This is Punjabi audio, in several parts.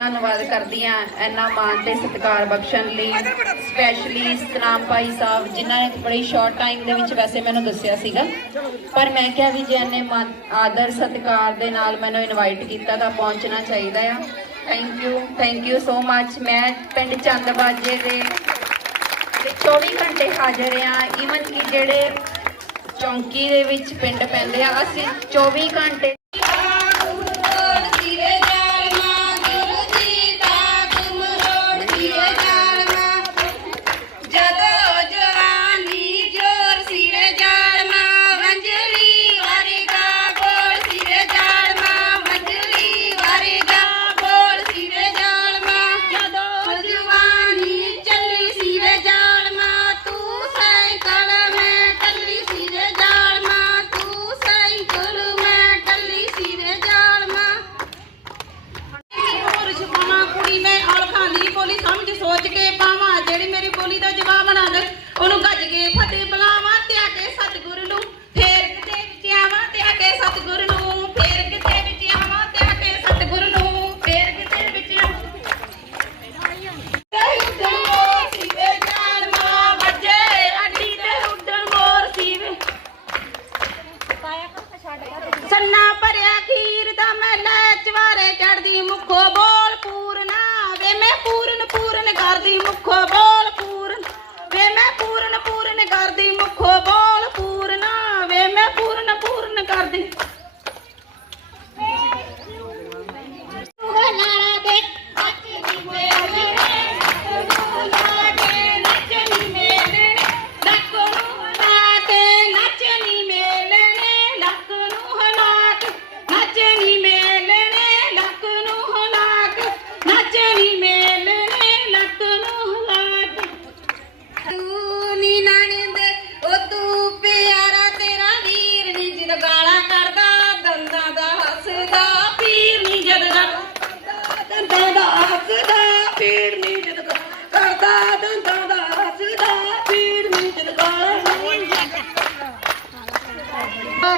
ਧੰਨਵਾਦ ਕਰਦੀ ਆ ਇੰਨਾ ਮਾਨ ਤੇ ਸਤਿਕਾਰ ਬਖਸ਼ਣ ਲਈ ਸਪੈਸ਼ਲੀ ਸਤਨਾਮ ਭਾਈ ਸਾਹਿਬ, ਜਿਨ੍ਹਾਂ ਨੇ ਬੜੀ ਸ਼ਾਰਟ ਟਾਈਮ ਦੇ ਵਿੱਚ ਵੈਸੇ ਮੈਨੂੰ ਦੱਸਿਆ ਸੀਗਾ। ਪਰ ਮੈਂ ਕਿਹਾ ਵੀ ਜੇ ਇੰਨੇ ਇਹਨੇ ਆਦਰ, ਸਤਿਕਾਰ ਦੇ ਨਾਲ ਮੈਨੂੰ ਇਨਵਾਈਟ ਕੀਤਾ ਤਾਂ ਪਹੁੰਚਣਾ ਚਾਹੀਦਾ ਆ। Thank you thank you so much ਮੈਂ ਪਿੰਡ ਚੰਦਬਾਜੇ ਦੇ 24 ਘੰਟੇ ਹਾਜ਼ਰ ਆ। ਈਵਨ ਕਿ ਜਿਹੜੇ ਚੌਂਕੀ ਦੇ ਵਿੱਚ ਪਿੰਡ ਪੈਂਦੇ ਆ, ਅਸੀਂ 24 ਘੰਟੇ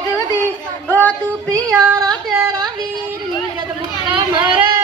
ਲੱਗਦੀ ਉਹ ਤੂੰ ਪਿਆਰਾ ਤੇਰਾ ਵੀਰ ਨੀ ਮੁੱਕਾ ਮਾਰੇ।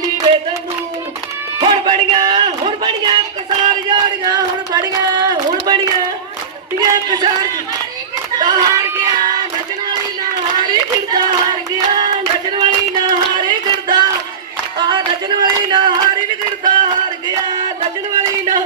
ਦਿੱਲੀ ਦੇ ਤੈਨੂੰ ਹੁਣ ਬੜੀਆਂ ਹੁਣ ਬੜੀਆਂ ਕਿਸਾਨ ਜਾੜੀਆਂ, ਹੁਣ ਬੜੀਆਂ ਹੁਣ ਬੜੀਆਂ ਤੀਆਂ ਕਿਸਾਨ ਤਾਂ ਹਾਰ ਗਿਆ, ਨੱਚਣ ਵਾਲੀ ਨਾ ਹਾਰੇ ਫਿਰਦਾ, ਹਾਰ ਗਿਆ, ਨੱਚਣ ਵਾਲੀ ਨਾ ਹਾਰੇ ਫਿਰਦਾ। ਆ ਨੱਚਣ ਵਾਲੀ ਨਾ ਹਾਰੇ ਫਿਰਦਾ, ਹਾਰ ਗਿਆ, ਨੱਚਣ ਵਾਲੀ ਨਾ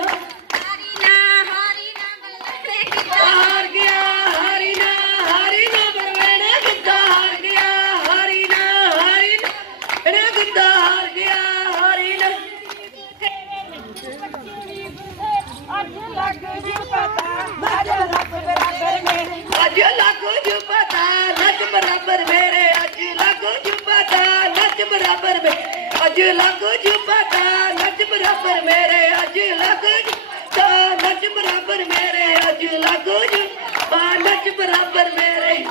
ਅੱਜ ਲੱਗ ਜੂ ਪਤਾ ਲੱਗ ਬਰਾਬਰ ਮੇਰੇ, ਅੱਜ ਲੱਗ ਜੂ ਪਤਾ ਲੱਗ ਬਰਾਬਰ ਮੇਰੇ ਅੱਜ ਲੱਗ ਜੂ ਪਤਾ ਲੱਗ ਬਰਾਬਰ ਮੇਰੇ, ਅੱਜ ਲੱਗ ਜੂ ਪਤਾ ਲੱਗ ਬਰਾਬਰ ਮੇਰੇ, ਅੱਜ ਲੱਗ ਜੂ ਪਤਾ ਲੱਗ ਬਰਾਬਰ ਮੇਰੇ।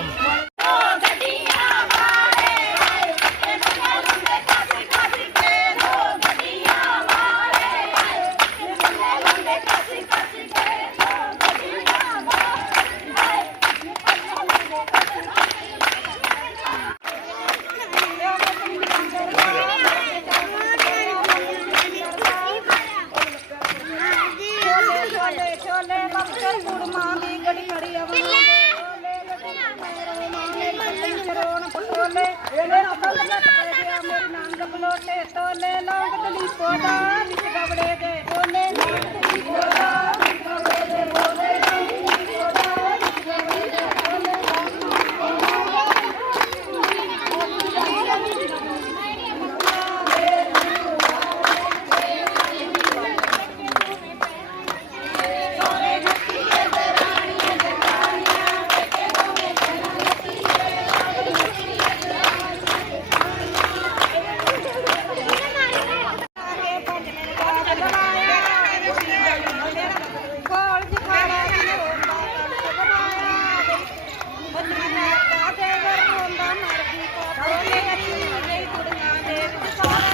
Tamam. ਇਹਨੇ ਰੱਬ ਨੂੰ ਲੱਗ ਪੈ ਗਿਆ ਮੇਰੀ ਨੰਦ ਬਲੋਟੇ ਤੋਲੇ, ਲੌਂਗ ਦਲੀ ਪੋਦਾ ਵਿੱਚ ਗਵੜੇ ਦੇ।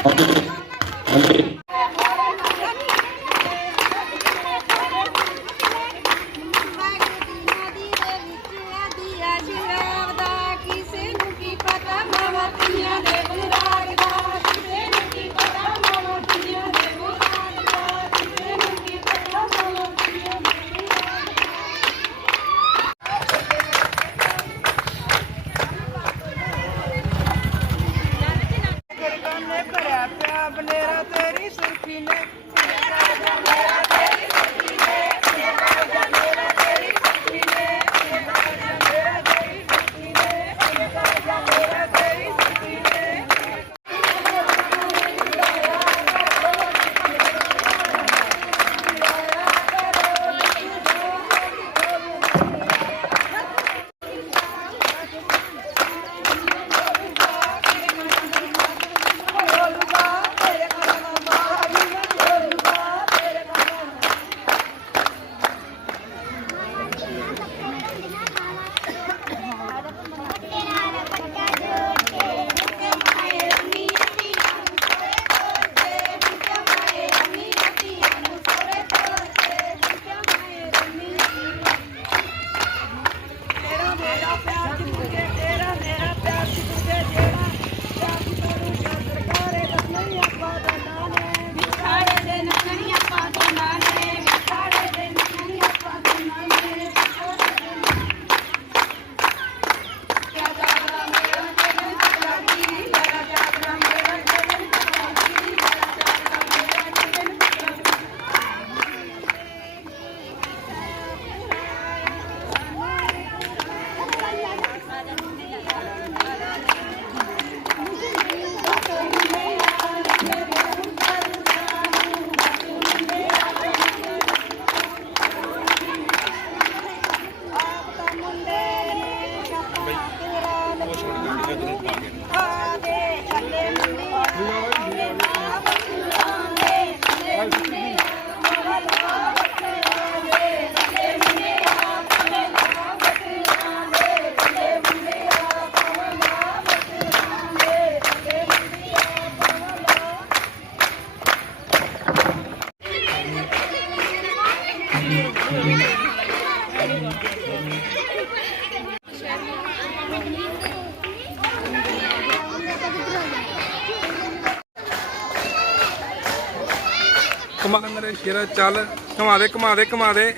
Amén. Amén. ਜਿਹੜਾ ਚੱਲ ਘੁਮਾ ਦੇ ਘੁਮਾ ਦੇ ਘੁਮਾ ਦੇ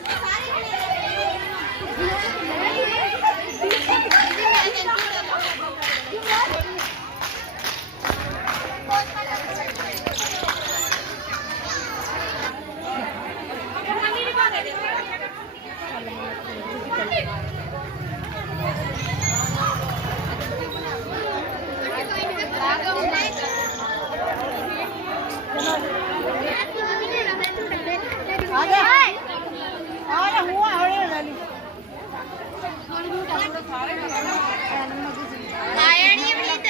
ਆਇਆ ਨਹੀਂ ਅਮਰੀਤ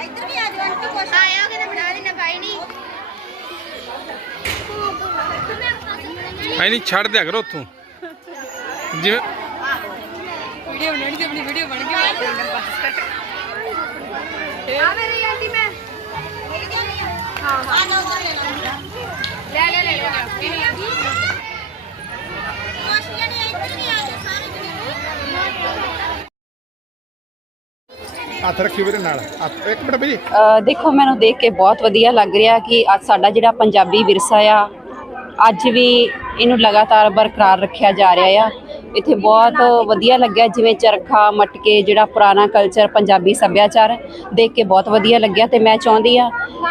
ਇੱਧਰ ਵੀ ਆ ਜਾਓ ਆਂਟੀ ਕੁਛ ਆਇਆ ਕਿ ਬਣਾ ਦੇਣਾ ਬਾਈ ਨਹੀਂ ਐ ਨਹੀਂ ਛੱਡ ਦਿਆ ਕਰੋ ਉੱਥੋਂ। ਜਿਵੇਂ ਆ ਮੇਰੀ ਆਂਟੀ ਮੈਂ। ਹਾਂ ਹਾਂ। ਨਾ ਉਧਰ ਲੈ ਲੈ। ਲੈ ਲੈ ਲੈ ਹੱਥ ਰੱਖੀ ਵੀਰੇ ਨਾਲ। ਹੱਥ- ਇੱਕ ਮਿੰਟ ਬਈ ਅ, ਦੇਖੋ ਮੈਨੂੰ ਦੇਖ ਕੇ ਬਹੁਤ ਵਧੀਆ ਲੱਗ ਰਿਹਾ ਕਿ ਅੱਜ ਸਾਡਾ ਜਿਹੜਾ ਪੰਜਾਬੀ ਵਿਰਸਾ ਆ ਅੱਜ ਵੀ ਇਹਨੂੰ ਲਗਾਤਾਰ ਬਰਕਰਾਰ ਰੱਖਿਆ ਜਾ ਰਿਹਾ ਆ। ਇੱਥੇ ਬਹੁਤ ਵਧੀਆ ਲੱਗਿਆ ਜਿਵੇਂ ਚਰਖਾ ਮਟਕੇ ਜਿਹੜਾ ਪੁਰਾਣਾ ਕਲਚਰ ਪੰਜਾਬੀ ਸੱਭਿਆਚਾਰ ਦੇਖ ਕੇ ਬਹੁਤ ਵਧੀਆ ਲੱਗਿਆ ਤੇ ਮੈਂ ਚਾਹੁੰਦੀ ਆ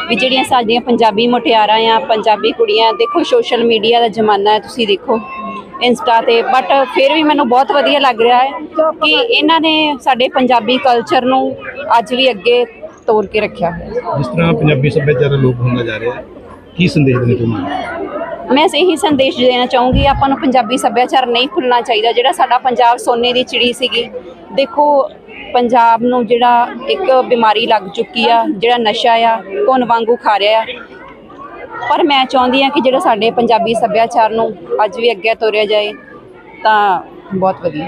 ਵੀ ਜਿਹੜੀਆਂ ਸਾਡੀਆਂ ਪੰਜਾਬੀ ਮੁਟਿਆਰਾਂ ਆ ਪੰਜਾਬੀ ਕੁੜੀਆਂ ਦੇਖੋ ਸੋਸ਼ਲ ਮੀਡੀਆ ਦਾ ਜ਼ਮਾਨਾ ਹੈ ਤੁਸੀਂ ਦੇਖੋ। ਇੰਸਟਾ ਤੇ ਬਟ ਫਿਰ ਵੀ ਮੈਨੂੰ ਬਹੁਤ ਵਧੀਆ ਲੱਗ ਰਿਹਾ ਹੈ ਕਿ ਇਹਨਾਂ ਨੇ ਸਾਡੇ ਪੰਜਾਬੀ ਕਲਚਰ ਨੂੰ ਅੱਜ ਵੀ ਅੱਗੇ ਤੋਰ ਕੇ ਰੱਖਿਆ ਹੈ। ਜਿਸ ਤਰ੍ਹਾਂ ਪੰਜਾਬੀ ਸੱਭਿਆਚਾਰ ਲੋਪ ਹੁੰਦਾ ਜਾ ਰਿਹਾ ਹੈ ਕੀ ਸੰਦੇਸ਼ ਦੇਣਾ ਚਾਹੁੰਦੇ ਮੈਂ ਇਹੀ ਸੰਦੇਸ਼ ਦੇਣਾ ਚਾਹੂੰਗੀ ਆਪਾਂ ਨੂੰ ਪੰਜਾਬੀ ਸੱਭਿਆਚਾਰ ਨਹੀਂ ਭੁੱਲਣਾ ਚਾਹੀਦਾ ਜਿਹੜਾ ਸਾਡਾ ਪੰਜਾਬ ਸੋਨੇ ਦੀ ਚਿੜੀ ਸੀਗੀ। ਦੇਖੋ ਪੰਜਾਬ ਨੂੰ ਜਿਹੜਾ ਇੱਕ ਬਿਮਾਰੀ ਲੱਗ ਚੁੱਕੀ ਆ ਜਿਹੜਾ ਨਸ਼ਾ ਆ ਧੁਨ ਵਾਂਗੂ ਖਾ ਰਿਹਾ ਆ। ਪਰ ਮੈਂ ਚਾਹੁੰਦੀ ਆ ਕਿ ਜਿਹੜਾ ਸਾਡੇ ਪੰਜਾਬੀ ਸੱਭਿਆਚਾਰ ਨੂੰ ਅੱਜ ਵੀ ਅੱਗੇ ਤੋਰਿਆ ਜਾਏ ਤਾਂ ਬਹੁਤ ਵਧੀਆ।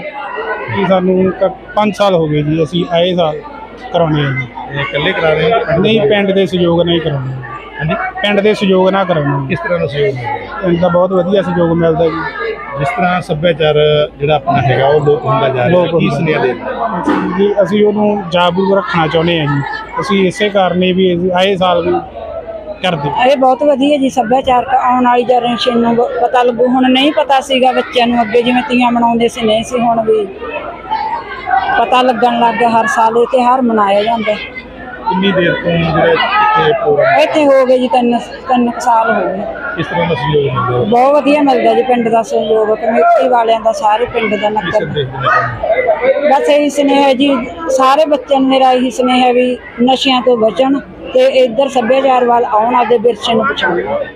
ਜੀ ਸਾਨੂੰ 5 ਸਾਲ ਹੋ ਗਏ ਜੀ ਅਸੀਂ ਆਏ ਸਾਲ ਕਰਾਉਣੇ ਆ ਜੀ। ਇਹ ਇਕੱਲੇ ਕਰਾ ਰਹੇ ਹੋ? ਨਹੀਂ ਪਿੰਡ ਦੇ ਸਹਿਯੋਗ ਨਾਲ ਹੀ ਕਰਾਉਣੇ ਆ। ਹਾਂਜੀ। ਪਿੰਡ ਦੇ ਸਹਿਯੋਗ ਨਾਲ ਕਰਾਉਣੇ ਕਿਸ ਤਰ੍ਹਾਂ ਦਾ ਸਹਿਯੋਗ ਮਿਲ ਰਿਹਾ ਆ। ਪਿੰਡ ਦਾ ਬਹੁਤ ਵਧੀਆ ਸਹਿਯੋਗ ਮਿਲਦਾ ਜੀ। ਜਿਸ ਤਰ੍ਹਾਂ ਸੱਭਿਆਚਾਰ ਜਿਹੜਾ ਆਪਣਾ ਹੈਗਾ ਉਹ ਲੋਪ ਹੁੰਦਾ ਜਾ ਰਿਹਾ ਲੋਕ ਹੈ ਕੀ। ਸੁਨੇਹਾ ਦੇ ਅਸੀਂ ਜੀ ਅਸੀਂ ਉਹਨੂੰ ਜਾਗਰੂਕ ਰੱਖਣਾ ਚਾਹੁੰਦੇ ਆ ਜੀ। ਅਸੀਂ ਇਸੇ ਕਾਰਨ ਹੀ ਵੀ ਆਏ ਸਾਲ ਵੀ ਕਰਦੇ? ਇਹ ਬਹੁਤ ਵਧੀਆ ਜੀ ਸੱਭਿਆਚਾਰਕ ਆਉਣ ਵਾਲੀ ਜਨਰੇਸ਼ਨ ਨੂੰ ਪਤਾ ਲੱਗੂ। ਹੁਣ ਨਹੀਂ ਪਤਾ ਸੀਗਾ ਬੱਚਿਆਂ ਨੂੰ ਅੱਗੇ ਜਿਵੇਂ ਤੀਆਂ ਮਨਾਉਂਦੇ ਸੀ ਨਹੀਂ ਸੀ ਹੁਣ ਵੀ। ਪਤਾ ਲੱਗਣ ਲੱਗ ਗਿਆ ਹਰ ਸਾਲ ਇਹ ਤਿਉਹਾਰ ਮਨਾਇਆ ਜਾਂਦਾ। ਕਿੰਨੀ ਦੇਰ ਤੋਂ ਜਿਹੜਾ ਇੱਥੇ ਪ੍ਰੋਗਰਾਮ ਇੱਥੇ ਹੋ ਗਏ ਜੀ ਤਿੰਨ ਤਿੰਨ ਕੁ ਸਾਲ ਹੋ ਗਏ। ਕਿਸ ਤਰ੍ਹਾਂ ਦਾ ਸਹਿਯੋਗ ਮਿਲ ਰਿਹਾ ਬਹੁਤ ਵਧੀਆ ਮਿਲਦਾ ਜੀ ਪਿੰਡ ਦਾ ਸਹਿਯੋਗ ਕਮੇਟੀ ਵਾਲਿਆਂ ਦਾ ਸਾਰੇ ਪਿੰਡ ਦਾ ਕੀ ਨਗਰ ਸੰਦੇਸ਼ ਦੇਣਾ ਚਾਹੁੰਦੇ ਬਸ ਇਹੀ ਸੁਨੇਹਾ ਜੀ ਸਾਰੇ ਬੱਚਿਆਂ ਨੂੰ ਮੇਰਾ ਇਹੀ ਸੁਨੇਹਾ ਵੀ ਨਸ਼ਿਆਂ ਤੋਂ ਬਚਣ ਤੇ ਇੱਧਰ ਸੱਭਿਆਚਾਰ ਵੱਲ ਆਉਣ ਆਪਦੇ ਵਿਰਸੇ ਨੂੰ ਪਛਾਣਨ